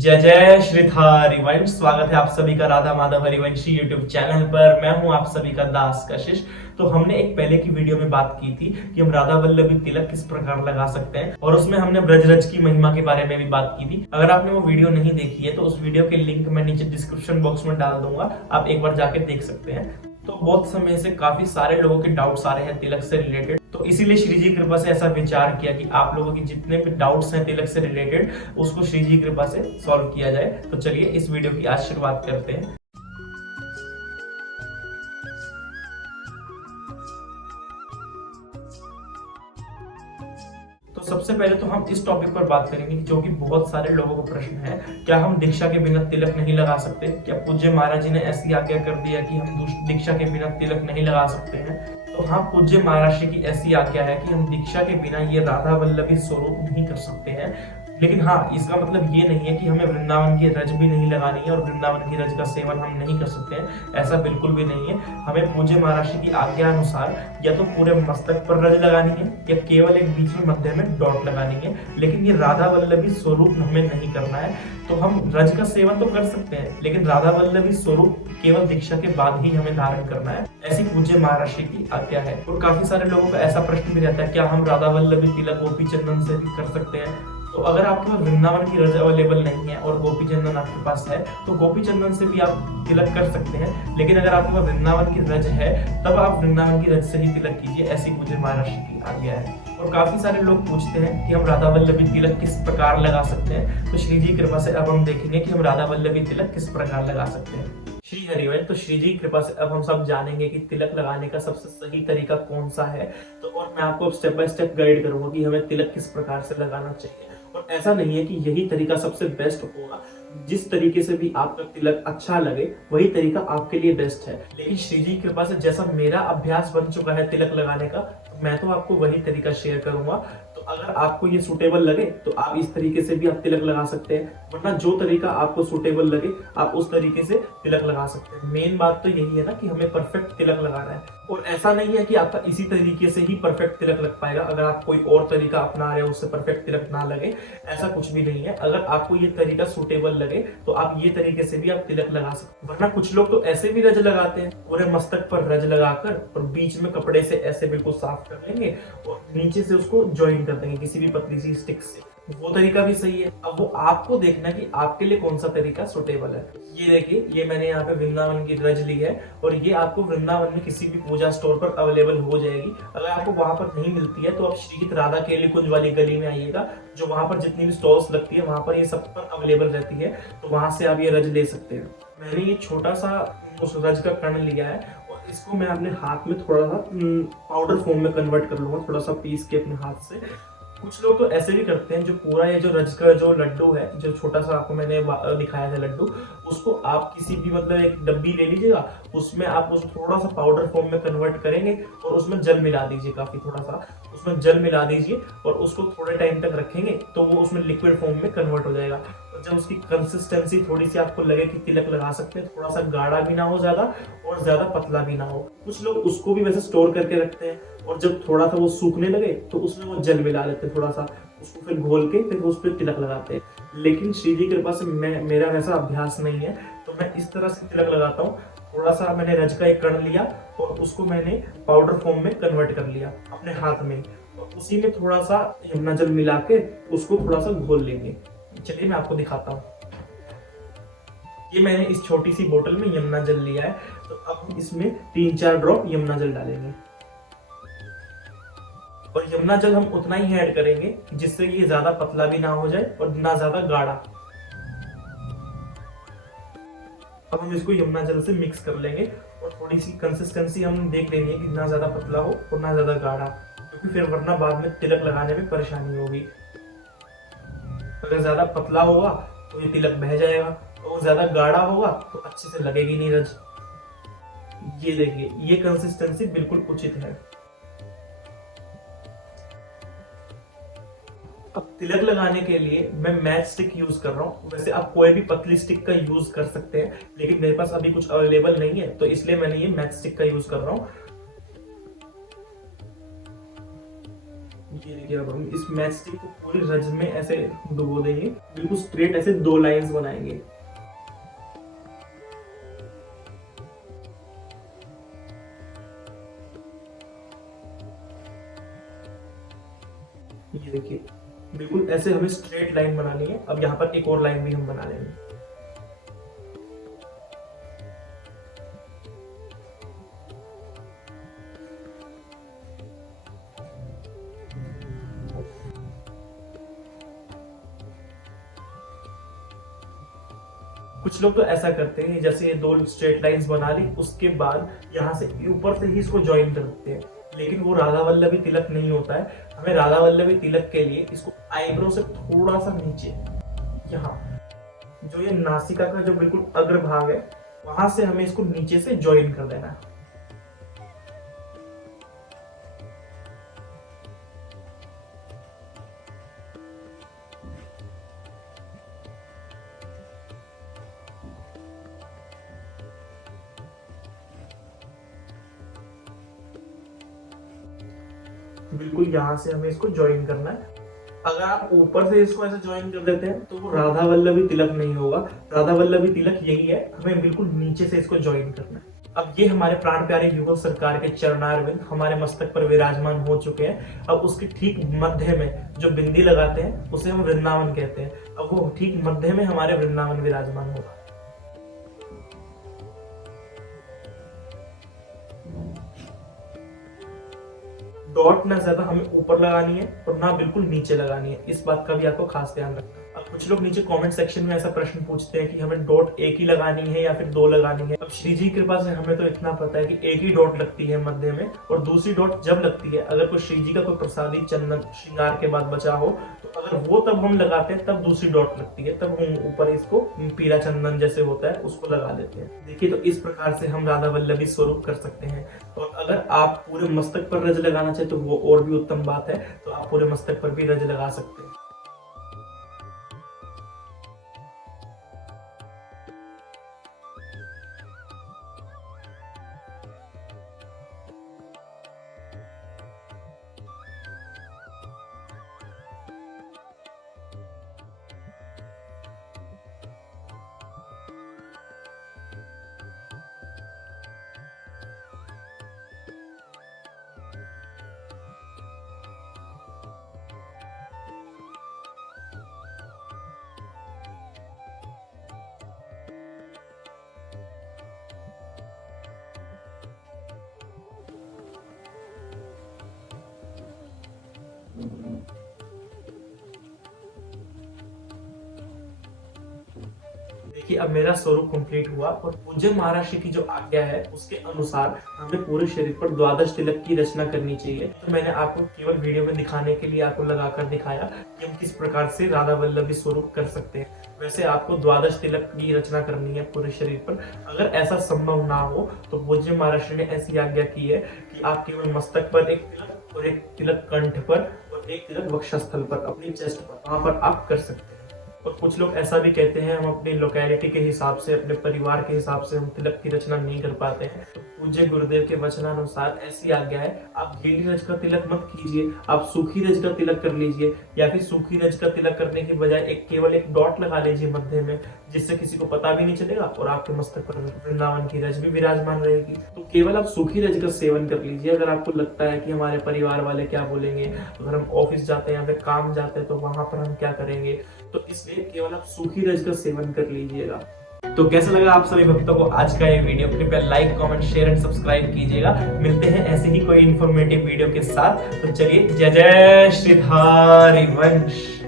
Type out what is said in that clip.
जय जय श्रीधा हरिवंश। स्वागत है आप सभी का राधा माधव हरिवंशी यूट्यूब चैनल पर। मैं हूं आप सभी का दास कशिश। तो हमने एक पहले की वीडियो में बात की थी कि हम राधा वल्लभी तिलक किस प्रकार लगा सकते हैं और उसमें हमने ब्रजरज की महिमा के बारे में भी बात की थी। अगर आपने वो वीडियो नहीं देखी है तो उस वीडियो के लिंक मैं नीचे डिस्क्रिप्शन बॉक्स में डाल दूंगा, आप एक बार जाके देख सकते हैं। तो बहुत समय से काफी सारे लोगों के डाउट्स आ रहे हैं तिलक से रिलेटेड, तो इसीलिए श्री जी कृपा से ऐसा विचार किया कि आप लोगों की जितने भी डाउट्स हैं तिलक से रिलेटेड उसको श्री जी कृपा से सॉल्व किया जाए। तो चलिए इस वीडियो की आज शुरुआत करते हैं। तो सबसे पहले तो हम इस टॉपिक पर बात करेंगे जो कि बहुत सारे लोगों का प्रश्न है, क्या हम दीक्षा के बिना तिलक नहीं लगा सकते? क्या पूज्य महाराज जी ने ऐसी आज्ञा कर दिया कि हम दीक्षा के बिना तिलक नहीं लगा सकते हैं? तो हाँ, पूज्य महाराज जी की ऐसी आज्ञा है कि हम दीक्षा के बिना ये राधा वल्लभी स्वरूप नहीं कर सकते हैं। लेकिन हाँ, इसका मतलब ये नहीं है कि हमें वृंदावन की रज भी नहीं लगानी है और वृंदावन की रज का सेवन हम नहीं कर सकते हैं, ऐसा बिल्कुल भी नहीं है। हमें पूज्य महाराज की आज्ञा अनुसार या तो पूरे मस्तक पर रज लगानी है या केवल एक बीच में मध्य में डॉट लगानी है, लेकिन ये राधा वल्लभी स्वरूप हमें नहीं करना है। तो हम रज का सेवन तो कर सकते हैं लेकिन राधा वल्लभी स्वरूप केवल दीक्षा के बाद ही हमें धारण करना है, ऐसी पूज्य महाराज की आज्ञा है। और काफी सारे लोगों का ऐसा प्रश्न भी रहता है, क्या हम राधा वल्लभी तिलक गोपी चंदन से भी कर सकते हैं? तो अगर आपके पास वृंदावन की रज अवेलेबल नहीं है और गोपी चंदन आपके पास है तो गोपी चंदन से भी आप तिलक कर सकते हैं। लेकिन अगर आपके पास वृंदावन की रज है तब आप वृंदावन की रज से ही तिलक कीजिए, ऐसी पूज्य महाराज की आज्ञा है। और काफी सारे लोग पूछते हैं कि हम राधा वल्लभी तिलक किस प्रकार लगा सकते हैं। तो श्री जी कृपा से अब हम देखेंगे कि हम राधा वल्लभी तिलक किस प्रकार लगा सकते हैं। श्री हरिवंश, तो श्री जी कृपा से अब हम सब जानेंगे कि तिलक लगाने का सबसे सही तरीका कौन सा है। तो और मैं आपको स्टेप बाय स्टेप गाइड करूंगा कि हमें तिलक किस प्रकार से लगाना चाहिए। और ऐसा नहीं है कि यही तरीका सबसे बेस्ट होगा, जिस तरीके से भी आपका तिलक अच्छा लगे वही तरीका आपके लिए बेस्ट है। लेकिन श्री जी कृपा से जैसा मेरा अभ्यास बन चुका है तिलक लगाने का, तो मैं तो आपको वही तरीका शेयर करूंगा। तो अगर आपको ये सूटेबल लगे तो आप इस तरीके से भी आप तिलक लगा सकते हैं, वरना जो तरीका आपको सूटेबल लगे आप उस तरीके से तिलक लगा सकते हैं। मेन बात तो यही है ना कि हमें परफेक्ट तिलक लगाना है। और ऐसा नहीं है कि आपका इसी तरीके से ही परफेक्ट तिलक लग पाएगा, अगर आप कोई और तरीका अपना रहे हो उससे परफेक्ट तिलक ना लगे, ऐसा कुछ भी नहीं है। अगर आपको ये तरीका सूटेबल लगे तो आप ये तरीके से भी आप तिलक लगा सकते हैं। वरना कुछ लोग तो ऐसे भी रज लगाते हैं, पूरे मस्तक पर रज लगाकर और बीच में कपड़े से ऐसे बिल्कुल साफ कर लेंगे और नीचे से उसको ज्वाइन कर देंगे किसी भी पतली सी स्टिक से। वो तरीका भी सही है। अब वो आपको देखना है कि आपके लिए कौन सा तरीका सुटेबल है। ये देखिए, ये मैंने यहाँ पे वृंदावन की रज ली है और ये आपको वृंदावन में किसी भी पूजा स्टोर पर अवेलेबल हो जाएगी। अगर आपको वहां पर नहीं मिलती है तो आप श्रीगीत राधा केली कुंज वाली गली में आइएगा, जो वहां पर जितनी भी स्टॉल्स लगती है वहां पर ये सब पर अवेलेबल रहती है, तो वहां से आप ये रज ले सकते हैं। मैंने ये छोटा सा उस रज का कण लिया है और इसको मैं अपने हाथ में थोड़ा सा पाउडर फॉर्म में कन्वर्ट कर लूंगा, थोड़ा सा पीस के अपने हाथ से। कुछ लोग तो ऐसे भी करते हैं, जो पूरा ये जो रज का जो लड्डू है, जो छोटा सा आपको मैंने दिखाया था लड्डू, उसको आप किसी भी मतलब एक डब्बी ले लीजिएगा, उसमें आप उसको थोड़ा सा पाउडर फॉर्म में कन्वर्ट करेंगे और उसमें जल मिला दीजिए, काफी थोड़ा सा उसमें जल मिला दीजिए और उसको थोड़े टाइम तक रखेंगे तो वो उसमें लिक्विड फॉर्म में कन्वर्ट हो जाएगा। और जब उसकी कंसिस्टेंसी थोड़ी सी आपको लगे कि तिलक लगा सकते हैं, थोड़ा सा गाढ़ा भी ना हो ज्यादा और ज्यादा पतला भी ना हो, कुछ लोग उसको भी वैसे स्टोर करके रखते हैं और जब थोड़ा सा वो सूखने लगे तो उसमें वो जल मिला लेते हैं थोड़ा सा, उसको फिर घोल के फिर उस पर तिलक लगाते हैं। लेकिन श्री जी कृपा से मेरा वैसा अभ्यास नहीं है, तो मैं इस तरह से तिलक लगाता हूँ। थोड़ा सा मैंने रज का एक कण लिया और उसको मैंने पाउडर फॉर्म में कन्वर्ट कर लिया अपने हाथ में, और उसी में थोड़ा सा यमुना जल मिला के उसको थोड़ा सा घोल लेंगे। चलिए मैं आपको दिखाता हूँ। ये मैंने इस छोटी सी बोतल में यमुना जल लिया है, तो अब इसमें 3-4 ड्रॉप यमुना जल डालेंगे और यमुना जल हम उतना ही ऐड करेंगे जिससे ये ज्यादा पतला भी ना हो जाए और ना ज्यादा गाढ़ा। अब हम इसको यमुना जल से मिक्स कर लेंगे और थोड़ी सी कंसिस्टेंसी हम देख लेंगे कि ना ज्यादा पतला हो और ना ज्यादा गाढ़ा, क्योंकि फिर वरना बाद में तिलक लगाने में परेशानी होगी। अगर ज्यादा पतला होगा तो ये तिलक बह जाएगा और ज्यादा गाढ़ा होगा तो अच्छे से लगेगी नहीं रज। ये देखिए, ये कंसिस्टेंसी बिल्कुल उचित है। अब तिलक लगाने के लिए मैं मैच स्टिक यूज कर रहा हूँ। वैसे आप कोई भी पतली स्टिक का यूज कर सकते हैं, लेकिन मेरे पास अभी कुछ अवेलेबल नहीं है तो इसलिए मैंने ये मैच स्टिक का यूज कर रहा हूँ। ये देखिए अब हम इस मैच स्टिक को पूरी रज में ऐसे डुबो देंगे, बिल्कुल स्ट्रेट ऐसे 2 लाइंस बनाएंगे। ये देखिए बिल्कुल ऐसे हमें स्ट्रेट लाइन बनानी है। अब यहाँ पर एक और लाइन भी हम बना लेंगे। कुछ लोग तो ऐसा करते हैं, जैसे ये 2 स्ट्रेट लाइंस बना ली, उसके बाद यहाँ से ऊपर से ही इसको ज्वाइन कर देते हैं, लेकिन वो राधा वल्लभी तिलक नहीं होता है। हमें राधा वल्लभी तिलक के लिए इसको आईब्रो से थोड़ा सा नीचे, यहाँ जो ये नासिका का जो बिल्कुल अग्र भाग है, वहां से हमें इसको नीचे से ज्वाइन कर देना है। बिल्कुल यहाँ से हमें इसको ज्वाइन करना है। अगर आप ऊपर से इसको ऐसे ज्वाइन कर देते हैं तो वो राधा वल्लभी तिलक नहीं होगा। राधा वल्लभी तिलक यही है, हमें बिल्कुल नीचे से इसको ज्वाइन करना है। अब ये हमारे प्राण प्यारे युगल सरकार के चरणारविंद हमारे मस्तक पर विराजमान हो चुके हैं। अब उसके ठीक मध्य में जो बिंदी लगाते हैं उसे हम वृंदावन कहते हैं। अब वो ठीक मध्य में हमारे वृंदावन विराजमान होगा। डॉट ना ज्यादा हमें ऊपर लगानी है और ना बिल्कुल नीचे लगानी है, इस बात का भी आपको खास ध्यान रखना है। अब कुछ लोग नीचे कमेंट सेक्शन में ऐसा प्रश्न पूछते हैं कि हमें डॉट एक ही लगानी है या फिर 2 लगानी है। अब श्री जी की कृपा से हमें तो इतना पता है कि एक ही डॉट लगती है मध्य में, और दूसरी डॉट जब लगती है अगर कोई श्री जी का कोई प्रसादी चंदन श्रृंगार के बाद बचा हो, तो अगर वो तब हम लगाते हैं तब दूसरी डॉट लगती है, तब हम ऊपर इसको पीला चंदन जैसे होता है उसको लगा देते हैं। देखिए, तो इस प्रकार से हम राधा वल्लभी स्वरूप कर सकते हैं। और अगर आप पूरे मस्तक पर रज लगाना चाहे तो वो और भी उत्तम बात है, तो आप पूरे मस्तक पर भी रज लगा सकते हैं। देखिए, अब मेरा स्वरूप कंप्लीट हुआ और पूज्य महाराज की जो आज्ञा है उसके अनुसार हमें पूरे शरीर पर 12 तिलक की रचना करनी चाहिए। तो मैंने आपको केवल वीडियो में दिखाने के लिए आपको लगाकर दिखाया कि हम किस प्रकार से राधा वल्लभी स्वरूप कर सकते हैं। वैसे आपको 12 तिलक की रचना करनी है पूरे शरीर पर। अगर ऐसा संभव ना हो तो पूज्य महाराज ने ऐसी आज्ञा की है कि आप केवल मस्तक पर एक तिलक और एक तिलक कंठ पर और एक तिलक वक्षस्थल पर, अपनी चेस्ट पर, वहां पर आप कर सकते हैं। और कुछ लोग ऐसा भी कहते हैं हम अपनी लोकेलिटी के हिसाब से, अपने परिवार के हिसाब से हम तिलक की रचना नहीं कर पाते हैं। तो पूज्य गुरुदेव के वचनानुसार ऐसी आज्ञा है, आप गीली रज का तिलक मत कीजिए, आप सूखी रज का तिलक कर लीजिए, या फिर सूखी रज का तिलक करने के बजाय केवल एक डॉट लगा लीजिए मध्य में, जिससे किसी को पता भी नहीं चलेगा और आपके मस्तक पर वृंदावन की रज भी विराजमान रहेगी। तो केवल आप सूखी रज का सेवन कर लीजिए। अगर आपको लगता है कि हमारे परिवार वाले क्या बोलेंगे, अगर हम ऑफिस जाते हैं या फिर काम जाते हैं तो वहां पर हम क्या करेंगे, तो इसलिए केवल आप सूखी रज का सेवन कर लीजिएगा। तो कैसा लगा आप सभी भक्तों को आज का ये वीडियो? कृपया like, comment, share and subscribe कीजिएगा। मिलते हैं ऐसे ही कोई इन्फॉर्मेटिव वीडियो के साथ। तो चलिए, जय जय श्री हरिवंश।